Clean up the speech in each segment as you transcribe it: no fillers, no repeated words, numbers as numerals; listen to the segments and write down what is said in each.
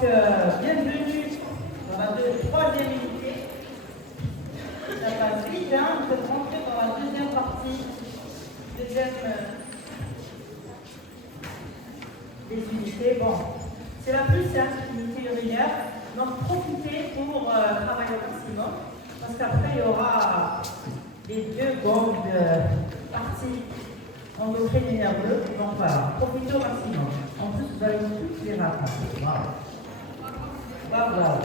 bienvenue dans la troisième unité. Ça passe vite, hein, on peut rentrer dans la deuxième partie, des unités. Bon, c'est la plus simple, unité urinaire, donc profitez pour travailler au maximum, parce qu'après il y aura les deux grandes parties endocrines et nerveuses, donc voilà, profitez au maximum. En plus, vous allez toutes les rattraper. Waouh. Waouh.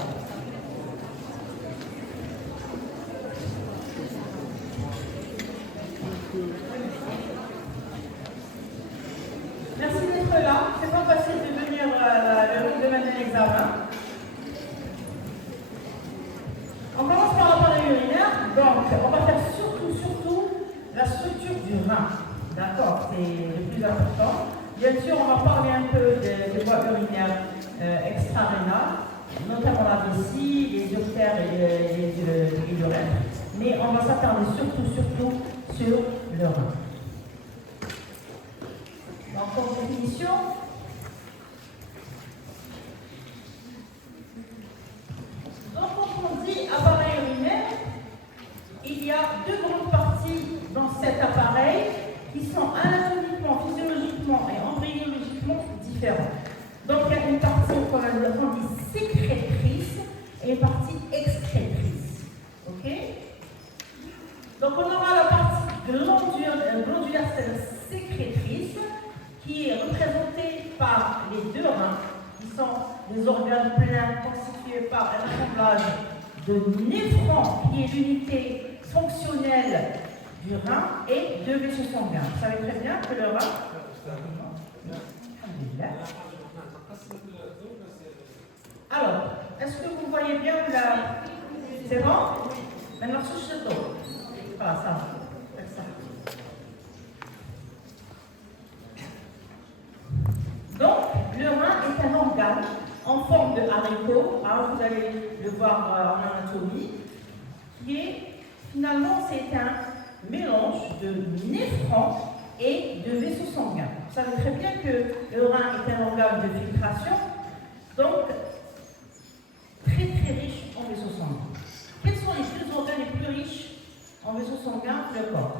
Merci d'être là. C'est pas facile de venir le même examen. On commence par l'appareil urinaire. Donc, on va faire surtout la structure du rein. D'accord, c'est le plus important. Bien sûr, on va parler un peu des voies urinaires extra-rénales, notamment la vessie, les uretères et les urètres. Mais on va s'attarder surtout sur le rein. Donc, en définition, donc quand on dit appareil urinaire, il y a deux grandes parties dans cet appareil qui sont anatomiquement, physiologiquement et embryologiquement différentes. Donc il y a une partie qu'on dit sécrétrice et une partie excrétrice. Ok? Donc on aura la partie glandulaire sécrétrice qui est représentée par les deux reins, qui sont des organes pleins constitués par un assemblage de néphrons, qui est l'unité fonctionnelle du rein et de vaisseau sanguin. Vous savez très bien que le rein... Alors, est-ce que vous voyez bien la... C'est bon? Maintenant, souche le dos. Voilà, ça. Donc, le rein est un organe en forme de haricot, hein, vous allez le voir en anatomie, qui est finalement c'est un mélange de néphrons et de vaisseaux sanguins. Vous savez très bien que le rein est un organe de filtration, donc très riche en vaisseaux sanguins. Quels sont les deux organes les plus riches en vaisseaux sanguins? Le corps.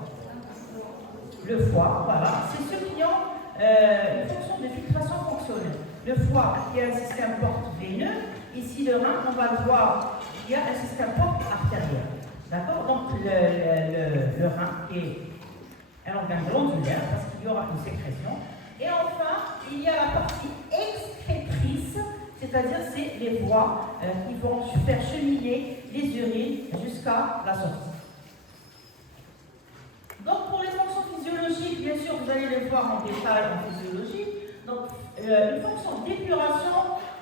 Le foie, voilà. C'est ceux qui ont une fonction de filtration fonctionnelle. Le foie qui a un système porte-veineux. Ici, le rein, on va le voir, il y a un système porte-artériel. D'accord? Donc, le rein qui est un organe glandulaire, parce qu'il y aura une sécrétion. Et enfin, il y a la partie excrétrice, c'est-à-dire c'est les voies qui vont faire cheminer les urines jusqu'à la sortie. Donc, pour les fonctions physiologiques, bien sûr, vous allez les voir en détail en physiologie. Donc, une fonction d'épuration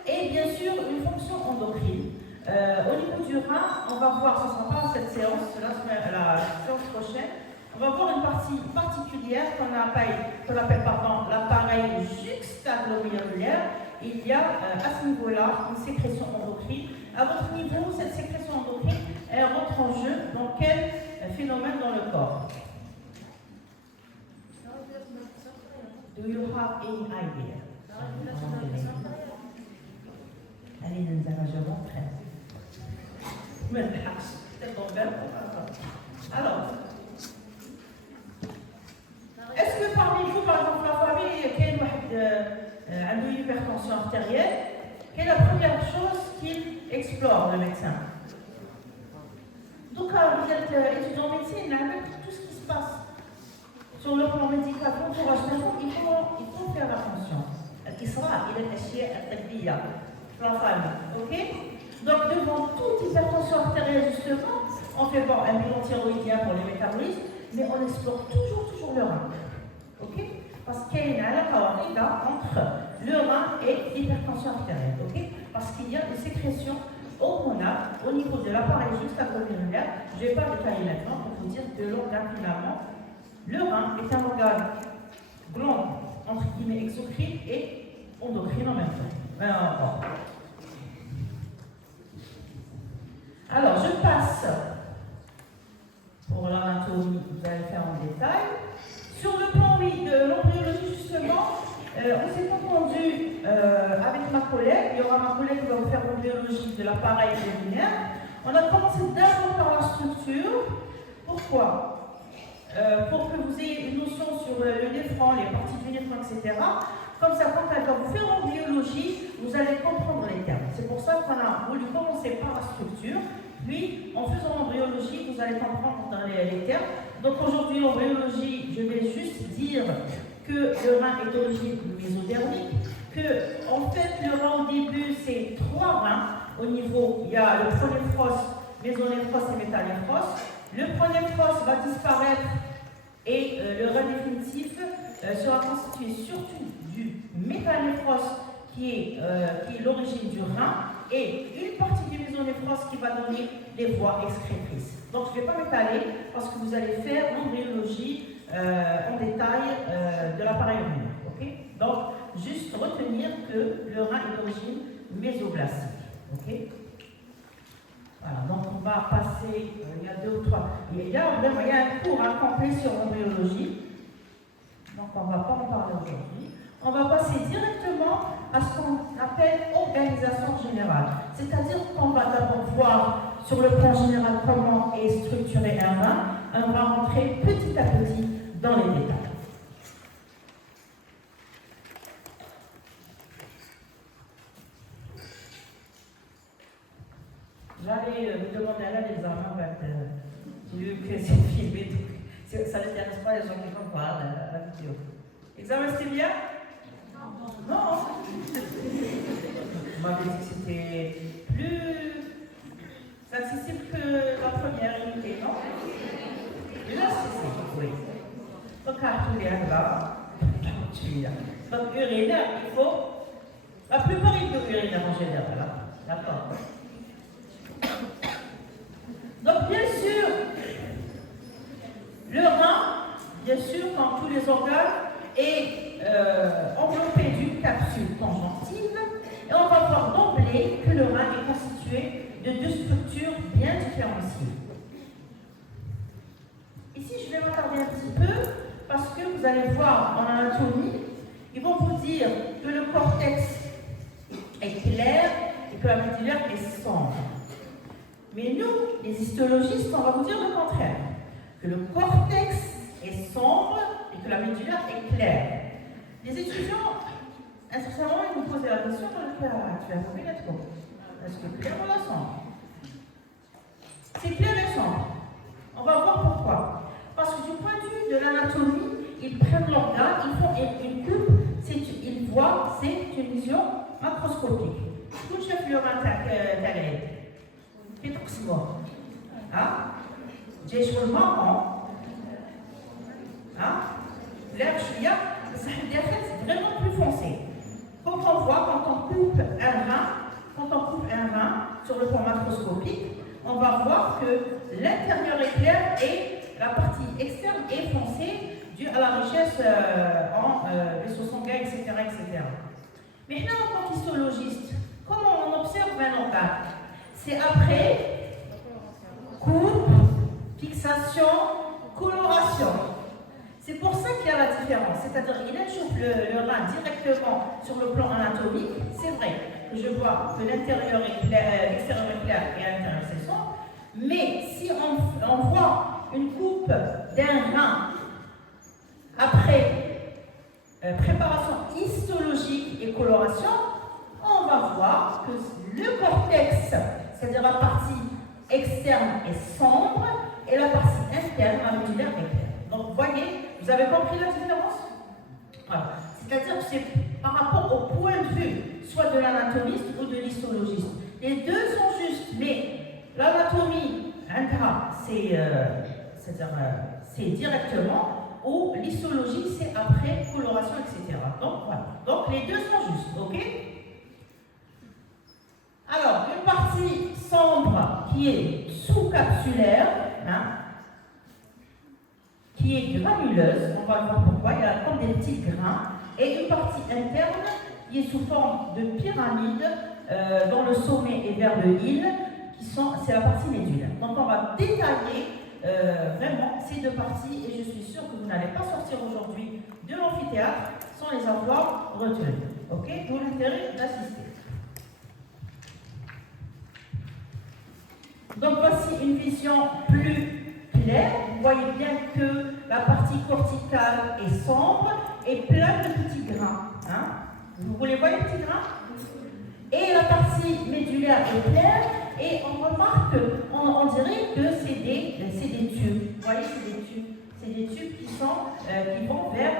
et bien sûr une fonction endocrine. Au niveau du rein, on va voir, ce ne sera pas cette séance, la séance prochaine, on va voir une partie particulière qu'on appelle l'appareil juxtaglomérulaire. Il y a à ce niveau-là une sécrétion endocrine. À votre niveau, cette sécrétion endocrine, elle rentre en jeu dans quel phénomène dans le corps? Do you have any idea? Allez, nous allons alors, est-ce que parmi vous, par exemple, la famille, qui a une hypertension artérielle, quelle est la première chose qu'il explore, le médecin? Donc, vous êtes étudiant en médecine, tout ce qui se passe sur le plan médical, il faut faire attention. L'Isra, il est acheté à Tadbiya, la famille. Ok? Donc, devant toute hypertension artérielle, justement, on fait un bilan thyroïdien pour les métabolismes, mais on explore toujours le rein. Ok? Parce qu'il y a un accord entre le rein et l'hypertension artérielle. Ok? Parce qu'il y a une sécrétion hormonale au niveau de l'appareil juxtaglomérulaire. Je ne vais pas détailler maintenant pour vous dire que l'organe finalement. Le rein est un organe glande, entre guillemets, exocrine et endocrine en même temps. Alors, je passe pour l'anatomie, vous allez faire en détail. Sur le plan, oui, de l'embryologie, justement, on s'est entendu avec ma collègue, il y aura ma collègue qui va vous faire une biologie de l'appareil urinaire. On a commencé d'abord par la structure. Pourquoi? Pour que vous ayez une notion sur le néphron, les parties du néphron, etc. Comme ça, quand elle va vous faire en biologie, vous allez comprendre les termes. C'est pour ça qu'on a voulu commencer par la structure. Puis, en faisant l'embryologie, vous allez comprendre les termes. Donc aujourd'hui, l'embryologie, je vais juste dire que le rein est d'origine mésodermique, que en fait, le rein au début, c'est 3 reins. Au niveau, il y a le pronéphros, mésonéphros et métanéphros. Le pronéphros va disparaître et le rein définitif sera constitué surtout du métanéphros qui est l'origine du rein et une partie du mésonéphros qui va donner les voies excrétrices. Donc je ne vais pas m'étaler parce que vous allez faire l'embryologie en détail de l'appareil urinaire. Okay? Donc juste retenir que le rein est d'origine mésoblastique. Okay? Voilà, donc on va passer, il y a 2 ou 3, il y a un cours complet sur l'embryologie, donc on ne va pas en parler aujourd'hui. On va passer directement à ce qu'on appelle organisation générale, c'est-à-dire qu'on va d'abord voir sur le plan général comment est structuré un rein, on va rentrer petit à petit dans les détails. J'allais vous demander à l'examen, j'ai vu que c'est filmé, donc ça n'intéresse pas les gens qui vont voir la vidéo. L'examen, c'était bien? Non. On m'avait dit que c'était plus accessible que la première unité, non? Là, c'est oui. Donc, à tous les là, donc urinaire, il faut. La plupart, il faut urinaire en général, d'accord? Donc, bien sûr, le rein, bien sûr, comme tous les organes, est enveloppé d'une capsule conjonctive. Et on va voir d'emblée que le rein est constitué de 2 structures bien différenciées. Ici, je vais m'attarder un petit peu parce que vous allez voir en anatomie, ils vont vous dire que le cortex est clair et que la médullaire est sombre. Mais nous, les histologistes, on va vous dire le contraire. Que le cortex est sombre et que la médullaire est claire. Les étudiants, incessamment, ils nous posaient la question, tu as compris lettre quoi? Est-ce que clair ou la sombre? C'est clair et sombre. On va voir pourquoi. Parce que du point de vue de l'anatomie, ils prennent l'organe, ils font une coupe, ils voient, c'est une vision macroscopique. Tout le chef l'urine t'arrête. Pétroxymore. J'ai sur le marron. L'air chouïa, c'est vraiment plus foncé. Comme on voit, quand on coupe un rein sur le plan macroscopique, on va voir que l'intérieur est clair et la partie externe est foncée due à la richesse en vaisseaux sanguins, etc., etc. Mais là, en tant qu'histologiste, comment on observe un organe? C'est après coupe, fixation, coloration. C'est pour ça qu'il y a la différence. C'est-à-dire qu'il échauffe le rein directement sur le plan anatomique. C'est vrai que je vois que l'intérieur est clair, l'extérieur est clair et l'intérieur c'est sombre. Mais si on voit une coupe d'un rein après préparation histologique et coloration, on va voir que le cortex, c'est-à-dire la partie externe est sombre et la partie interne, la médullaire, est claire. Donc, vous voyez, vous avez compris la différence? Voilà. C'est-à-dire que c'est par rapport au point de vue, soit de l'anatomiste ou de l'histologiste. Les deux sont justes, mais l'anatomie, c'est directement, ou l'histologie, c'est après coloration, etc. Donc, voilà. Donc, les deux sont justes, ok? Alors, une partie sombre qui est sous-capsulaire, qui est granuleuse, on va voir pourquoi, il y a comme des petits grains, et une partie interne qui est sous forme de pyramide, dont le sommet est vers le île, c'est la partie médullaire. Donc on va détailler vraiment ces deux parties, et je suis sûre que vous n'allez pas sortir aujourd'hui de l'amphithéâtre sans les avoir retenues. Ok, d'où l'intérêt d'assister. Donc voici une vision plus claire. Vous voyez bien que la partie corticale est sombre et pleine de petits grains. Hein? Vous les voyez, les petits grains? Et la partie médulaire est claire et on remarque, on dirait que c'est des tubes. Vous voyez, c'est des tubes. C'est des tubes qui vont vers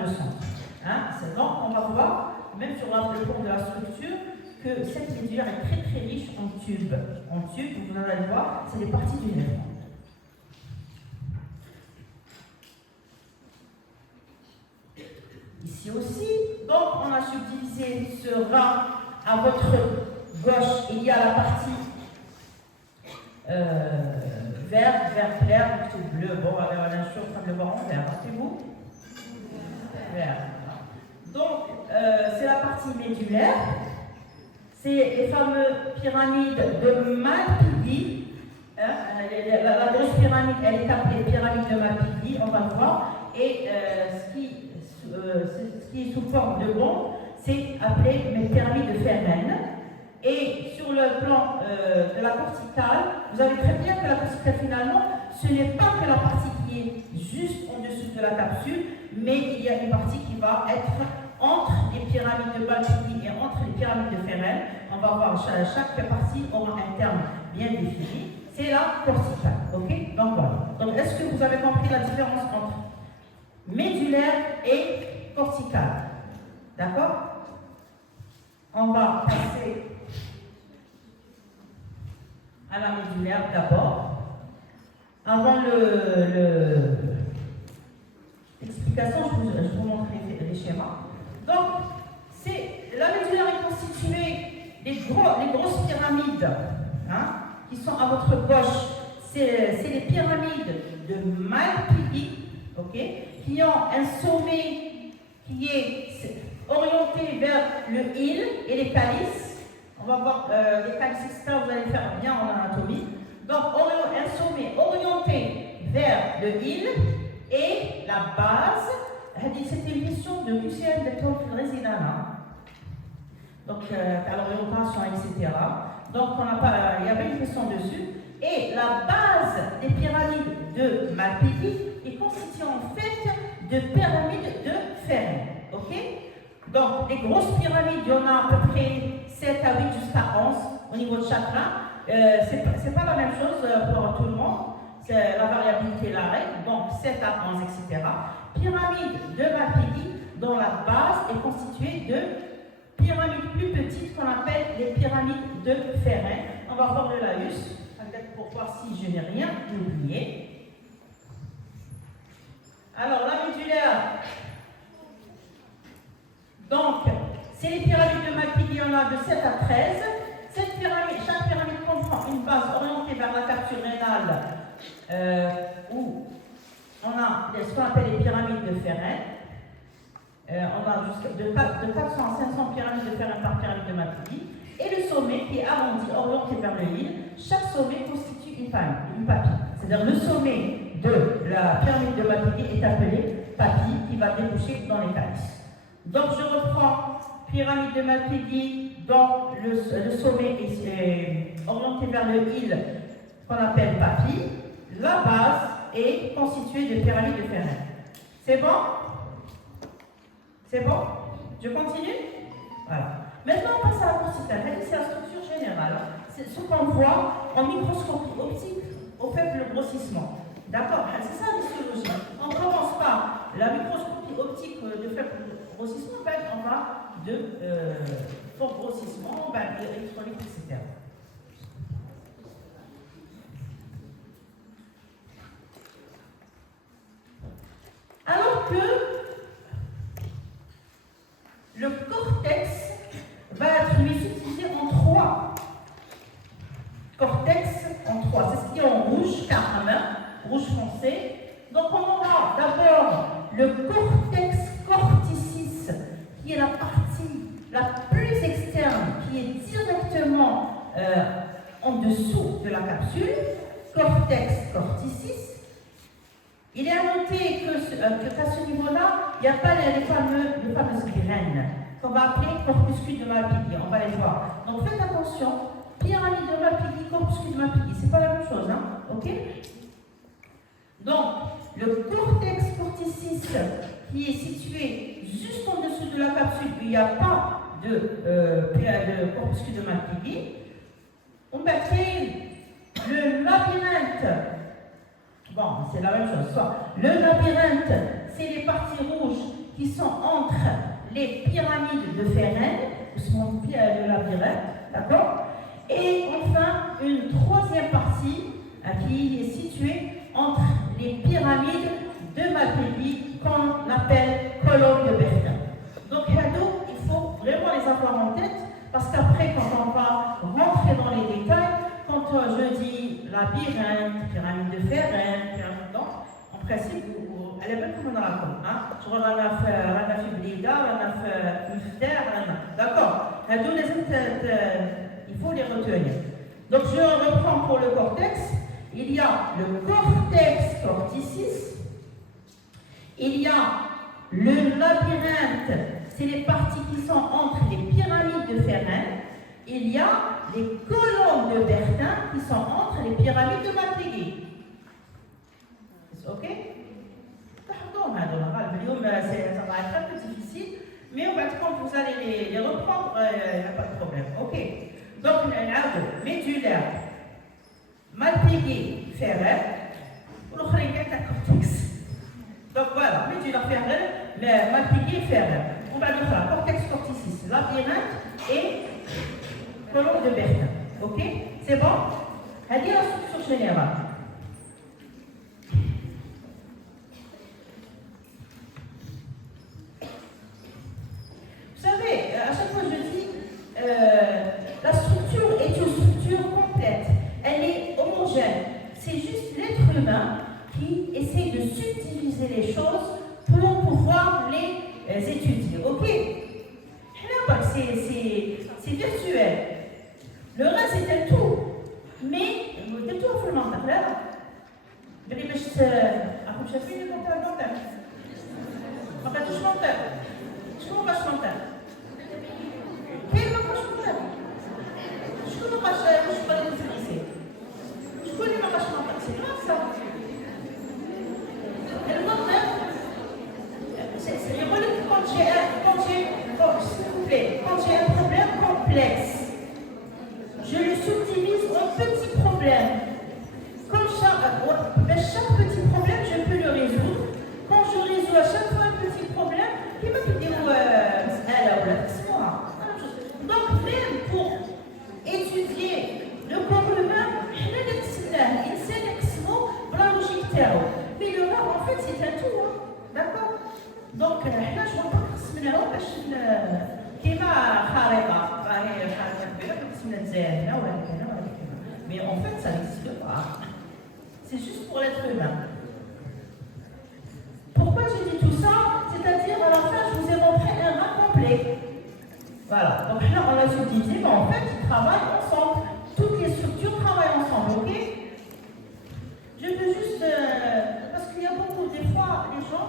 le centre. Hein? Donc on va voir, même sur le plan de la structure, que cette médulaire est très très riche en tubes. En tubes, vous allez voir, c'est des parties du nerf. Ici aussi, donc on a subdivisé ce rein à votre gauche. Il y a la partie vert clair, tout bleu. Bon, alors là, je suis en train de le voir en vert, rappelez-vous? Vert. Donc, c'est la partie médulaire. C'est les fameuses pyramides de Malpighi. Hein? La grosse pyramide, elle est appelée pyramide de Malpighi, on va le voir. Et ce qui est sous forme de bombe, c'est appelé pyramide de Feynman. Et sur le plan de la corticale, vous avez très bien que la corticale, finalement, ce n'est pas que la partie qui est juste en dessous de la capsule, mais il y a une partie qui va être entre les pyramides de Malpighi et entre les pyramides de Feynman. On va voir chaque partie aura un terme bien défini. C'est la corticale. Ok? Donc voilà. Donc est-ce que vous avez compris la différence entre médulaire et corticale? D'accord? On va passer à la médulaire d'abord. Avant l'explication, je vous montre les schémas. Donc, la médulaire est constituée des grosses pyramides hein, qui sont à votre gauche. C'est les pyramides de Malpighi, okay, qui ont un sommet qui est orienté vers le île et les calices. On va voir les calices, etc. Vous allez faire bien en anatomie. Donc, un sommet orienté vers le île et la base. C'était une question de QCM de Tolkien Résidana. Donc, à l'orientation, etc. Donc, il y avait une question dessus. Et la base des pyramides de Malpighi est constituée en fait de pyramides de Feynman. Ok? Donc, les grosses pyramides, il y en a à peu près 7 à 8 jusqu'à 11 au niveau de chacun. C'est pas la même chose pour tout le monde. La variabilité est la règle. Donc, 7 à 11, etc. Pyramide de Malpighi, dont la base est constituée de pyramides plus petites qu'on appelle les pyramides de Feynman. On va voir le laïus, pour voir si je n'ai rien oublié. Alors, la médulaire. Donc, c'est les pyramides de Malpighi, il y en a de 7 à 13. Chaque pyramide comprend une base orientée vers la capsule rénale, où on a ce qu'on appelle les pyramides de Feynman. On a de 400 à 500 pyramides de Feynman par pyramide de Malpighi. Et le sommet qui est arrondi, orienté vers le île. Chaque sommet constitue une papille. C'est-à-dire le sommet de la pyramide de Malpighi est appelé papille qui va déboucher dans les calices. Donc je reprends pyramide de Malpighi, dont le sommet est orienté vers le île qu'on appelle papille. La base est constituée de pyramides de Feynman. C'est bon? C'est bon? Je continue? Voilà. Maintenant, on passe à la corticale. C'est la structure générale. C'est ce qu'on voit en microscopie optique au faible grossissement. D'accord? C'est ça l'histologie. On commence par la microscopie optique de faible grossissement, on va de fort grossissement, d'électrolyte, etc. Alors que le cortex va être subdivisé en 3. Cortex en 3. C'est ce qui est en rouge, carmin, rouge foncé. Donc on aura d'abord le cortex corticis, qui est la partie la plus externe, qui est directement en dessous de la capsule. Cortex corticis. Il est à noter qu'à ce niveau-là, il n'y a pas les fameuses graines va appeler corpuscule de Malpighi. On va les voir. Donc faites attention. Pyramide de Malpighi, corpuscule de Malpighi, c'est pas la même chose, hein? Ok? Donc, le cortex corticis qui est situé juste en dessous de la capsule, il n'y a pas de corpuscule de Malpighi. On va créer le labyrinthe. Bon, c'est la même chose. Soit le labyrinthe, c'est les parties rouges qui sont entre les pyramides de Ferren, le labyrinthe, d'accord? Et enfin, une troisième partie qui est située entre les pyramides de Malpighi qu'on appelle colonne de Bertin. Donc, il faut vraiment les avoir en tête parce qu'après, quand on va rentrer dans les détails, quand je dis labyrinthe, pyramide de Ferren, en principe, elle est même comme dans la com. Je rana fi blida, rana fi mifter, d'accord? Il faut les retenir. Donc, je reprends pour le cortex. Il y a le cortex corticis, il y a le labyrinthe, c'est les parties qui sont entre les pyramides de Ferren, il y a les colonnes de Bertin qui sont entre les pyramides de Malpighi. Ok? Pardon, madame, ça va être un peu difficile, mais on va quand vous allez les reprendre, il n'y a pas de problème. Ok? Donc, médulaire. Malpighi, Ferren, ou l'autre cortex. Donc voilà, médulaire Ferren, Malpighi, Ferren. On va le faire, cortex corticis, labyrinthe et colonne de Bertin. Ok? C'est bon? Elle dit la structure générale. Vous savez, à chaque fois je dis, la structure est une structure complète. Elle est homogène. C'est juste l'être humain qui essaie de subdiviser les choses pour pouvoir les étudier. Ok? C'est virtuel. Le reste c'est un tout. Mais, le tout a fait le mental. Là, je vais juste. Après, je fais le mental. En fait, je mental. Je comprends pas ce mental. Quel mental je mental? Je comprends pas, je suis pas des lycée. Je connais ma page mentale, c'est grave ça. Et le mental, c'est quand j'ai un problème complexe, je le subdivise en petits problèmes. Comme chaque petit problème, je peux le résoudre. Quand je résous à chaque fois un petit problème, qui m'a dit donc même pour étudier le corps humain, mais le rare en fait c'est un tout, hein. D'accord? Donc là je ne vois pas mais en fait ça n'existe pas. C'est juste pour l'être humain. Pourquoi j'ai dit tout ça? C'est-à-dire à la fin je vous ai montré un rat complet. Voilà, donc là on l'a subdivisé, mais en fait ils travaillent ensemble. Toutes les structures travaillent ensemble, ok? Je veux juste, parce qu'il y a beaucoup, des fois, les gens,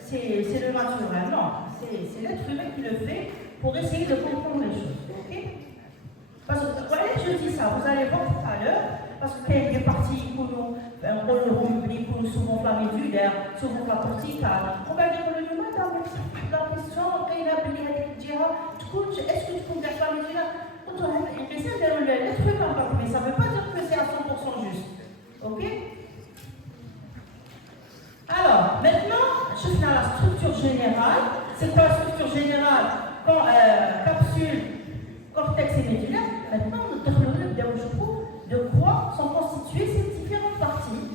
c'est le naturel. Non, c'est l'être humain qui le fait pour essayer de comprendre les choses. Ok? Parce que, voilà, je dis ça, vous allez voir tout à l'heure, parce qu'il y a des parties qui nous souvent la médulaire, souvent la corticale. On va dire que le humain, la question, est-ce que tu comprends la médulaire? L'être humain, mais ça ne veut pas dire que c'est à 100% juste. Ok? Alors, maintenant, je fais la structure générale. C'est quoi la structure générale? Quand capsule, cortex et médulaire. Maintenant, je trouve de quoi sont constituées ces différentes parties.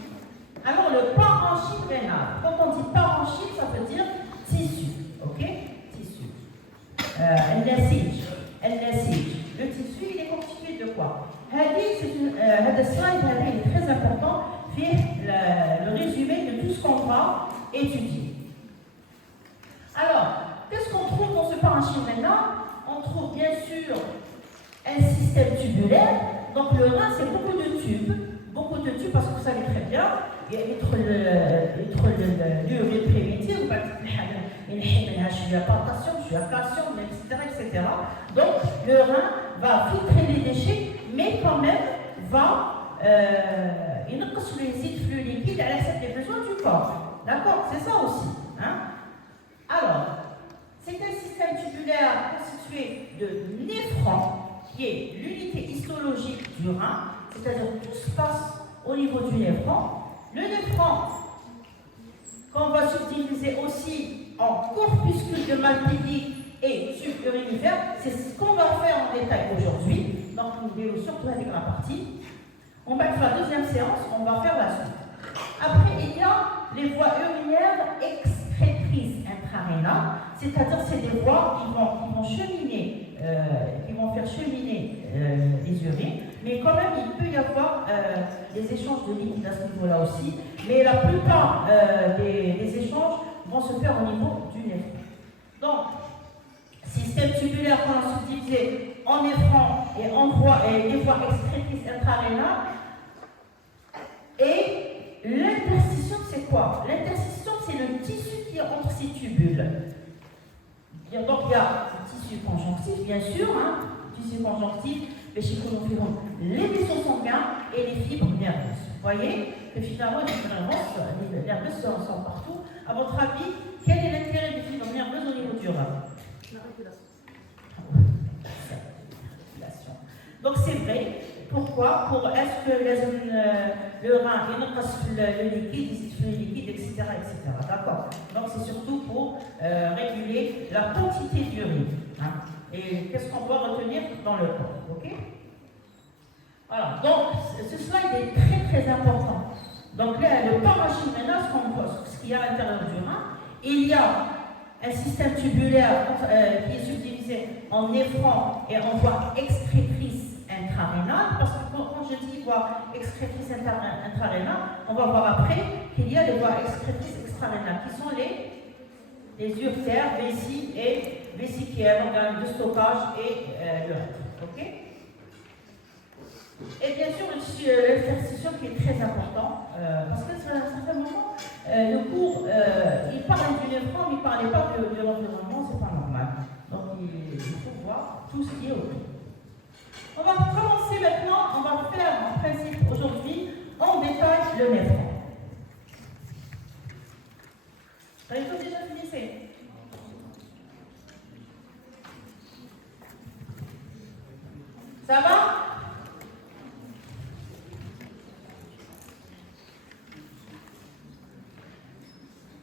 Alors, le parenchyme rénal. Quand on dit parenchyme, ça veut dire tissu. Ok? Tissu. Le tissu, il est constitué de quoi? Ce slide est très important, fait le résumé de tout ce qu'on va étudier. Alors, qu'est-ce qu'on trouve dans ce parenchyme rénal? On trouve bien sûr un système tubulaire. Donc le rein, c'est beaucoup de tubes parce que vous savez très bien, il y a l'urine primitive, suis à potassium, je suis à calcium, etc., etc. Donc, le rein va filtrer les déchets, mais quand même va ينقص le flux liquide à l'assiette des besoins du corps. D'accord? C'est ça aussi. Hein? Alors, c'est un système tubulaire constitué de néphron, qui est l'unité histologique du rein, c'est-à-dire tout se passe au niveau du néphron. Le néphron, qu'on va subdiviser aussi en corpuscules de Malpighi et tube urinifère, c'est ce qu'on va faire en détail aujourd'hui. Donc, nous allons surtout avec la partie. On va faire la deuxième séance, on va faire la suite. Après, il y a les voies urinaires excrétrices intrarénales, c'est-à-dire c'est des voies qui vont cheminer, qui vont faire cheminer les urines, mais quand même il peut y avoir des échanges de liquide à ce niveau-là aussi, mais la plupart des échanges vont se faire au niveau du néphron. Donc, système tubulaire qu'on a subdivisé en néphron et en voies et des voies excrétrices intrarénales. Et l'interstition, c'est quoi? L'interstition, c'est le tissu qui est entre ces tubules. Donc, il y a le tissu conjonctif, bien sûr, hein, tissu conjonctif, les vaisseaux sanguins et les fibres nerveuses. Vous voyez que finalement, les fibres nerveuses sont partout. À votre avis, quel est l'intérêt des fibres nerveuses au niveau du rein? La régulation. Donc, c'est vrai. Pourquoi? Est-ce que le rein le liquide, etc. D'accord? Donc c'est surtout pour réguler la quantité d'urine. Hein? Et qu'est-ce qu'on doit retenir dans le corps? Ok? Voilà. Donc ce slide est très très important. Donc là, le parenchyménal, ce qu'il y a à l'intérieur du rein, il y a un système tubulaire qui est subdivisé en néphron et en voie excrétrice intrarénale, parce que quand je dis voie excrétrice intrarénale, on va voir après qu'il y a des voies excrétrices extrarénales, qui sont les uretères, vessie et vessie qui est l'organe de stockage et l'urètre. Ok? Et bien sûr, l'interstition qui est très important, parce qu'à un certain moment, le cours, il parlait du néphron, mais il ne parlait pas de l'environnement, c'est pas normal. Donc il faut voir tout ce qui est autour. On va commencer maintenant, on va faire en principe aujourd'hui en détail le néphron. Il faut déjà finir. Ça va?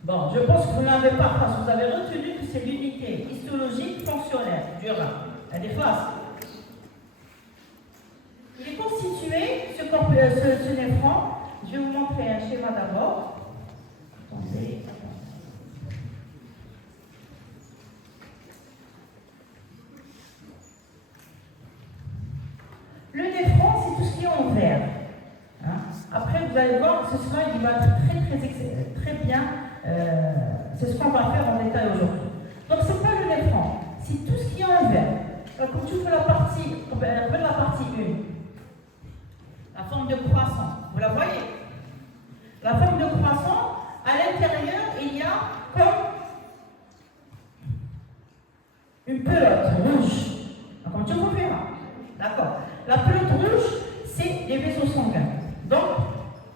Bon, je pense que vous n'avez pas, parce que vous avez retenu que c'est l'unité histologique fonctionnelle du rein. Elle est facile. Il est constitué, ce néphron, je vais vous montrer un schéma d'abord. Attendez. Le néphron, c'est tout ce qui est en vert. Hein? Après, vous allez voir, ce slide il va être très bien. C'est ce qu'on va faire en détail aujourd'hui. Donc, ce n'est pas le néphron, c'est tout ce qui est en vert. Donc, quand tu fais la partie 1, la forme de croissant, vous la voyez? La forme de croissant, à l'intérieur, il y a comme une pelote rouge. Comme tu vous verras. D'accord? La pelote rouge, c'est les vaisseaux sanguins. Donc,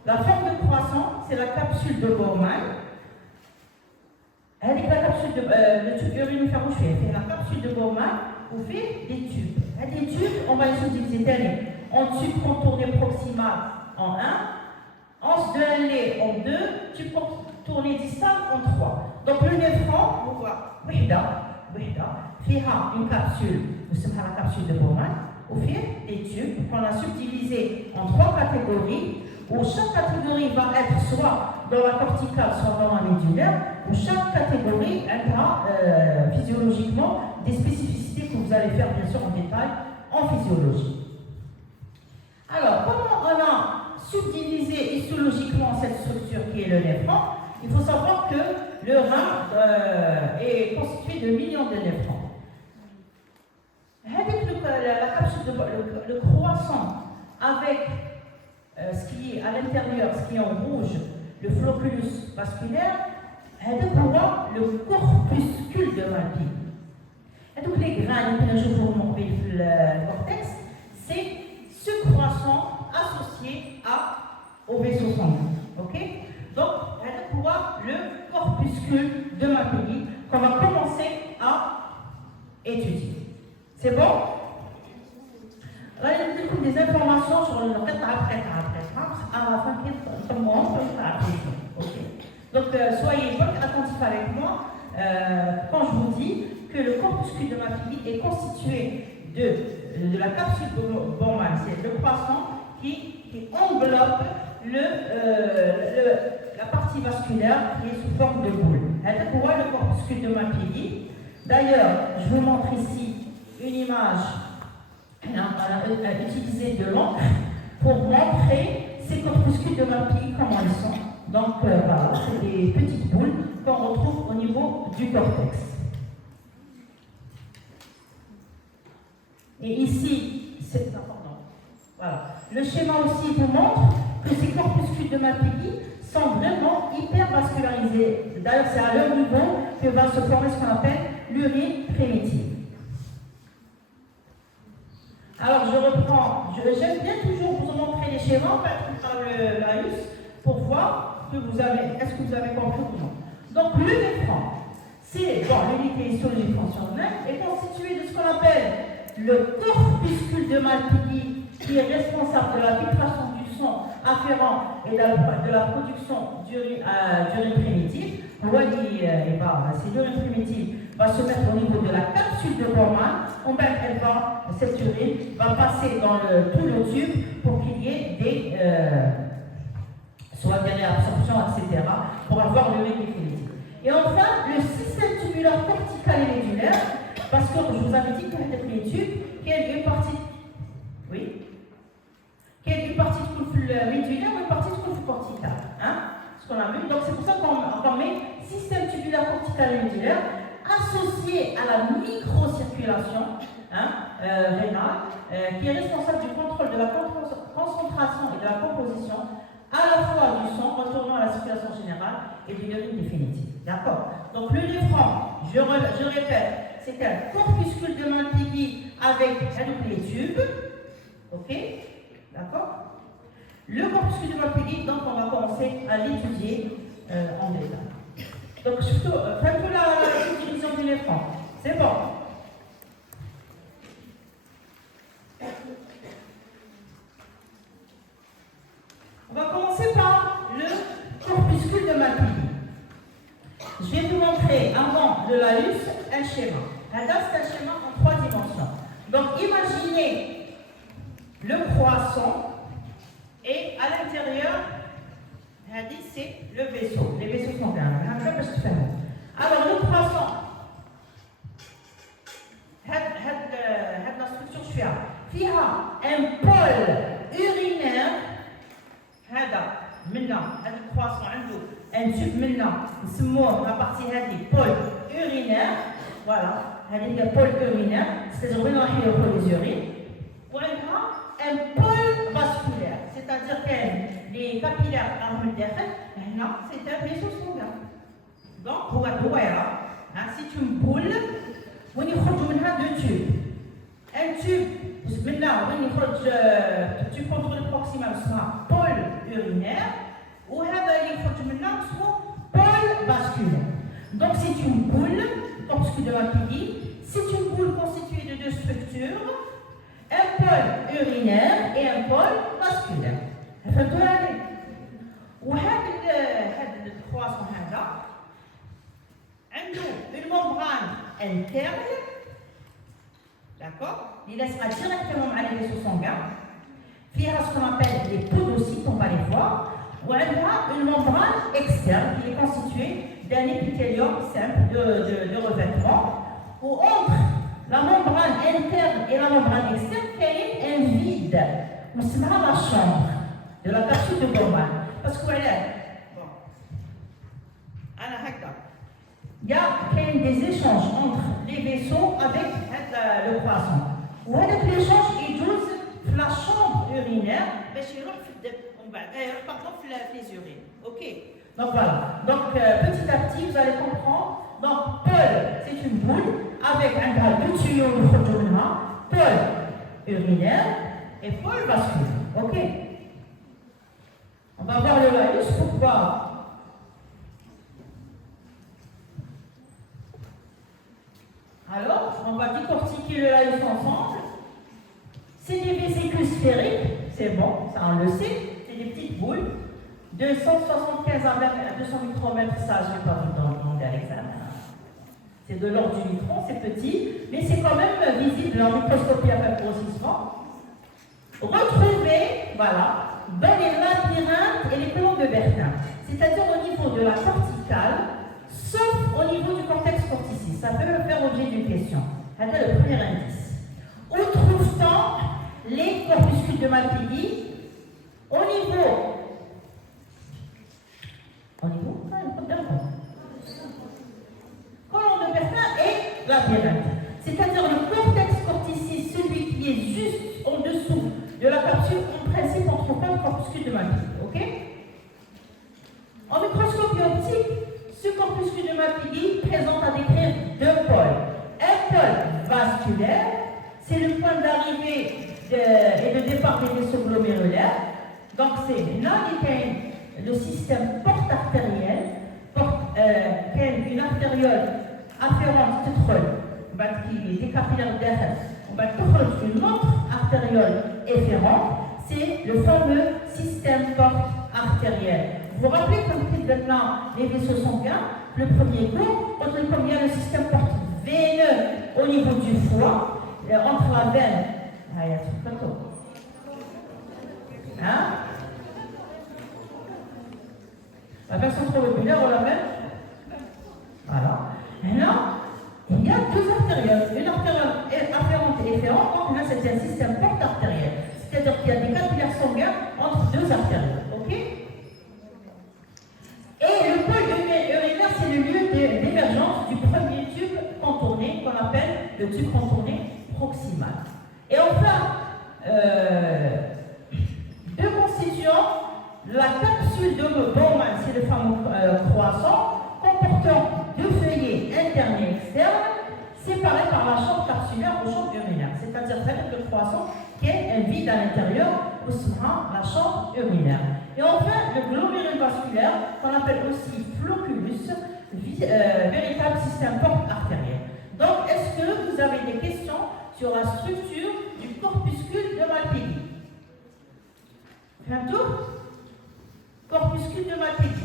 la forme de croissant, c'est la capsule de Bowman. Avec la capsule de le tube urinifère où je fais la capsule de Bowman, vous faites des tubes. Des tubes, on va les subdiviser en tube contourné proximal en 1, anse de lait en 2, tube contourné distal en 3. Donc le néphron, vous voyez, فيها une capsule, c'est la capsule de Bowman, où fait des tubes qu'on a subdivisés en 3 catégories, où chaque catégorie va être soit dans la corticale, soit dans la médulaire, où chaque catégorie a physiologiquement des spécificités que vous allez faire bien sûr en détail en physiologie. Alors, comment on a subdivisé histologiquement cette structure qui est le néphron? Il faut savoir que le rein est constitué de millions de néphrons. Avec la capsule le croissant, avec ce qui est à l'intérieur, ce qui est en rouge, le flocculus vasculaire, le corpuscule corpuscule de Malpighi. Et donc les graines que je vous montre le cortex, c'est ce croissant associé au vaisseau sanguin. Ok? Donc, on voit le corpuscule de Malpighi qu'on va commencer à étudier. C'est bon? Là, il y a des informations sur le à la fin de Donc, soyez attentifs avec moi quand je vous dis que le corpuscule de Malpighi est constitué de la capsule de Bowman, c'est le croissant qui englobe la partie vasculaire qui est sous forme de boule. On voit le corpuscule de Malpighi. D'ailleurs, je vous montre ici une image utilisée de l'encre pour montrer ces corpuscules de Malpighi, comment ils sont. Donc voilà, c'est des petites boules qu'on retrouve au niveau du cortex. Et ici, c'est important. Voilà. Le schéma aussi vous montre que ces corpuscules de Malpighi sont vraiment hyper vascularisés. D'ailleurs, c'est à leur niveau que va se former ce qu'on appelle l'urine primitive. Alors, je reprends. J'aime bien toujours vous montrer les schémas par le laïus pour voir que vous avez, est-ce que vous avez compris ou non. Donc, le néphron, c'est, l'unité histologique fonctionnelle, est constitué de ce qu'on appelle le corpuscule de Malpighi, qui est responsable de la filtration du sang afférent et de la production d'urine primitive. Cette urine primitive va se mettre au niveau de la capsule de Bowman. Cette urine va passer dans tout le tube pour qu'il y ait soit des réabsorptions, etc., pour avoir l'urine définitive. Et enfin, le système tubulaire cortical et médulaire, parce que je vous avais dit que les tubes, qu'il y a une partie. Oui? Qu'il y a une partie de couple médulaire ou une partie de couple cortical. Hein? Ce qu'on a vu. Donc c'est pour ça qu'on met système tubulaire cortical et médulaire associé à la microcirculation rénale, qui est responsable du contrôle de la concentration et de la composition à la fois du sang retournant à la circulation générale et de l'urine définitive. D'accord? Donc le néphron, je répète, c'est un corpuscule de Malpighi avec les tubes. Ok? D'accord? Le corpuscule de Malpighi, donc on va commencer à l'étudier en détail. Donc surtout, faites la subdivision du néphron. C'est bon. On va commencer par le corpuscule de Malpighi. Je vais vous montrer avant le laïus un schéma. C'est un schéma en 3 dimensions. Donc imaginez le croissant et à l'intérieur, c'est le vaisseau. Les vaisseaux sont grands. Alors le croissant, la structure فيها un pôle urinaire. هذا الكرواسون عنده un tube منا نسموه la partie هذه pôle urinaire. Voilà, هذه هي pôle urinaire, c'est-à-dire وين راح يدخل les urines. وعندها un pôle vasculaire, c'est-à-dire que les capillaires من الداخل هنا c'est un vaisseau sanguin. Donc هو الدويرة c'est une boule وين يخرج منها deux tubes. Un tube منا وين يخرج tube contrôle proximal اسمها pôle urinaire وهذا اللي يخرج منه اسمه pôle vasculaire. Donc c'est une boule, corpuscule de Malpighi, c'est une boule constituée de deux structures, un pôle urinaire et un pôle vasculaire. فهمتوا هذه؟ وهذا الكرواسون هذا عنده une membrane interne, d'accord, il laissera directement مع les vaisseaux sanguins. فيها ce qu'on appelle les podocytes, on va les voir. وعندها une membrane externe qui est constituée d'un épithélium simple de revêtement. Où entre la membrane interne et la membrane externe, il y a un vide. On se met la chambre de la capsule de Bowman. Parce que il y a des échanges entre les vaisseaux avec le croissant. وهذاك l'échange يجوز في la chambre urinaire باش يروح في الدم ومن بعد يروح في les urines. OK. Donc voilà. Donc petit à petit vous allez comprendre. Donc pôle, c'est عندها deux tuyaux يخرجوا منها pôle urinaire et pôle vasculaire. Ok. On va voir le laïus pour voir. Alors, on va décortiquer le laïus ensemble. C'est des vésicules sphériques, c'est bon, ça on le sait, c'est des petites boules de 175 à 200 micromètres, ça je ne vais pas vous demander à l'examen. C'est de l'ordre du micron, c'est petit, mais c'est quand même visible en microscopie avec grossissement. Retrouvé, voilà, dans les labyrinthes et les colombes de Bertin, c'est-à-dire au niveau de la corticale, sauf au niveau du cortex corticis. Ça peut faire objet d'une question. C'est le premier indice. Où trouve-t-on les corpuscules de Malpighi? Au niveau colonne de Bertin et labyrinthe. C'est-à-dire le cortex corticis, celui qui est juste en dessous de la capsule, en principe, on trouve pas le corpuscule de Malpighi. Ok? En microscopie optique, ce corpuscule de Malpighi présente à décrire deux pôles. Un pôle vasculaire, c'est le point d'arrivée et de départ des vaisseaux glomérulaires. Donc c'est là qu'il y a le système porte artérielle, une artériole afférente qui est des capillaires d'air, on va trouver une autre artériole efférente, c'est le fameux système porte artérielle. Vous vous rappelez comme maintenant les vaisseaux sanguins, le premier cours, comme il y a le système porte veineux au niveau du foie, entre la veine, il y a tout comme ça. Hein? La veine centrolobulaire ou la veine? Voilà. Et là, il y a deux artérioles. Une artériole afférente et efférente, donc là c'est un système porte artériel. C'est-à-dire qu'il y a des capillaires sanguins entre deux artérioles. Ok? Et le pôle urinaire, c'est le lieu d'émergence du premier tube contourné, qu'on appelle le tube contourné proximal. Et enfin, deux constituants, la capsule de Bowman, c'est le fameux croissant, comportant deux feuillets internes et externes, séparés par la chambre capsulaire ou chambre urinaire. C'est-à-dire le croissant qui est un vide à l'intérieur, où sera la chambre urinaire. Et enfin, le glomérule vasculaire, qu'on appelle aussi flocculus, véritable système porte artériel. Donc, est-ce que vous avez des questions sur la structure du corpuscule de Malpighi? Un tour? Corpuscule de Malpighi.